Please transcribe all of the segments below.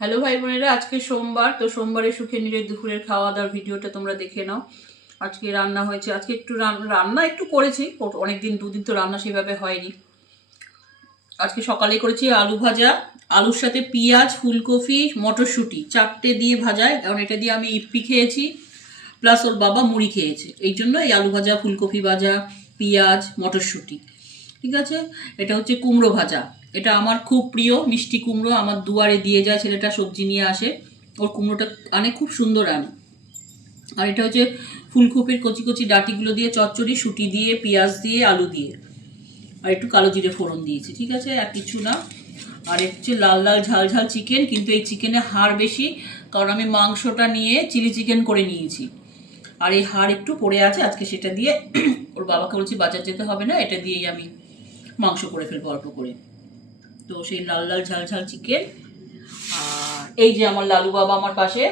Hello ভাই বোনেরা, আজকে সোমবার। তো সোমবারে সুখে নিরে দুপুরের খাওয়া দাওয়ার ভিডিওটা তোমরা দেখে নাও। আজকে রান্না হয়েছে, আজকে একটু রান্না একটু করেছি, অনেকদিন দুদিন তো রান্না সেভাবে হয়নি। আজকে সকালে করেছি আলু ভাজা, আলুর সাথে পেঁয়াজ, ফুলকপি, মটরশুঁটি 4টে দিয়ে ভাজায়, কারণ এটা দিয়ে আমি ইপ্পি খেয়েছি, প্লাস ওর বাবা মুড়ি খেয়েছে, এই জন্য এই আলু ভাজা, ফুলকপি ভাজা, পেঁয়াজ, মটরশুঁটি। ঠিক আছে, এটা হচ্ছে কুমড়ো ভাজা। এটা আমার খুব প্রিয় মিষ্টি কুমড়ো, আমার দুয়ারে দিয়ে যায় ছেলেটা, সবজি নিয়ে আসে, ওর কুমড়োটা আনে, খুব সুন্দর আনে। আর এটা হচ্ছে ফুলকপির কচি কচি ডাঁটিগুলো দিয়ে চচ্চড়ি, শুঁটি দিয়ে, পেঁয়াজ দিয়ে, আলু দিয়ে, আর একটু কালো জিরে ফোড়ন দিয়েছি। ঠিক আছে, আর কিছু না। আর হচ্ছে লাল লাল ঝাল ঝাল চিকেন, কিন্তু এই চিকেনে হাড় বেশি, কারণ আমি মাংসটা নিয়ে চিলি চিকেন করে নিয়েছি, আর এই হাড় একটু পড়ে আছে, আজকে সেটা দিয়ে ওর বাবাকে বলছি বাজার যেতে হবে না, এটা দিয়েই আমি মাংস করে ফেলবো অল্প করে। তো সেই লাল লাল ঝাল ঝাল চিকেন। আর এই যে আমার লালু বাবা আমার পাশে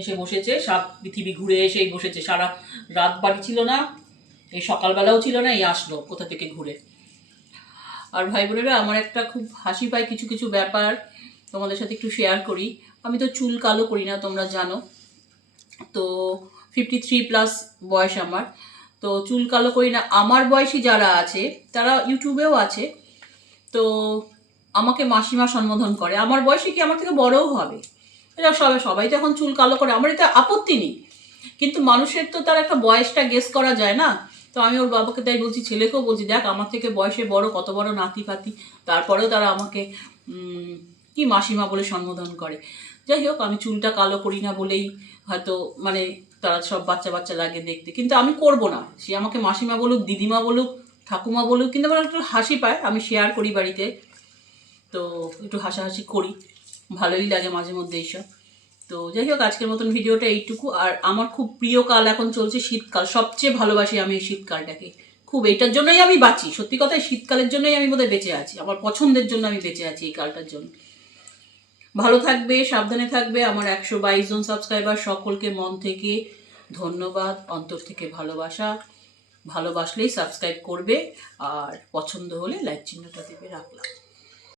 এসে বসেছে, সাত পৃথিবী ঘুরে এসেই বসেছে, সারা রাত বাড়ি ছিল না, এই সকালবেলাও ছিল না, এই আসলো কোথা থেকে ঘুরে। আর ভাই বোনেরা, আমার একটা খুব হাসি পায় কিছু কিছু ব্যাপার তোমাদের সাথে একটু শেয়ার করি। আমি তো চুল কালো করি না, তোমরা জানো তো, 53+ বয়স আমার। তো চুল কালো করি না, আমার বয়সী যারা আছে তারা ইউটিউবেও আছে, তো আমাকে মাসিমা সম্বোধন করে। আমার বয়সী কি আমার থেকে বড়ও হবে, এটা সবাই তো এখন চুল কালো করে, আমার এটা আপত্তি নেই, কিন্তু মানুষের তো তার একটা বয়সটা গেস করা যায় না। তো আমি ওর বাবাকে তাই বলছি, ছেলেকেও বলছি, দেখ আমার থেকে বয়সে বড়, কত বড় নাতি ফাতি, তারপরেও তারা আমাকে কি মাসিমা বলে সম্বোধন করে। যাই হোক, আমি চুলটা কালো করি না বলেই হয়তো মানে তারা সব বাচ্চা বাচ্চা লাগে দেখতে, কিন্তু আমি করব না, সে আমাকে মাসিমা বলুক, দিদিমা বলুক, ঠাকুমা বলুক, কিন্তু আমার একটু হাসি পায়, আমি শেয়ার করি বাড়িতে, তো একটু হাসাহাসি করি, ভালোই লাগে মাঝে মধ্যে এইসব। তো যাই হোক, আজকের মতন ভিডিওটা এইটুকু। আর আমার খুব প্রিয় কাল এখন চলছে শীতকাল, সবচেয়ে ভালোবাসি আমি এই শীতকালটাকে খুব, এইটার জন্যই আমি বাঁচি, সত্যি কথা শীতকালের জন্যই আমি বোধহয় বেঁচে আছি, আমার পছন্দের জন্য আমি বেঁচে আছি এই কালটার জন্য। ভালো থাকবে, সাবধানে থাকবে। আমার 122 জন সাবস্ক্রাইবার, সকলকে মন থেকে ধন্যবাদ, অন্তর থেকে ভালোবাসা। ভালোবাসলেই সাবস্ক্রাইব করবে, আর পছন্দ হলে লাইক চিহ্নটা দেবে। রাখলাম।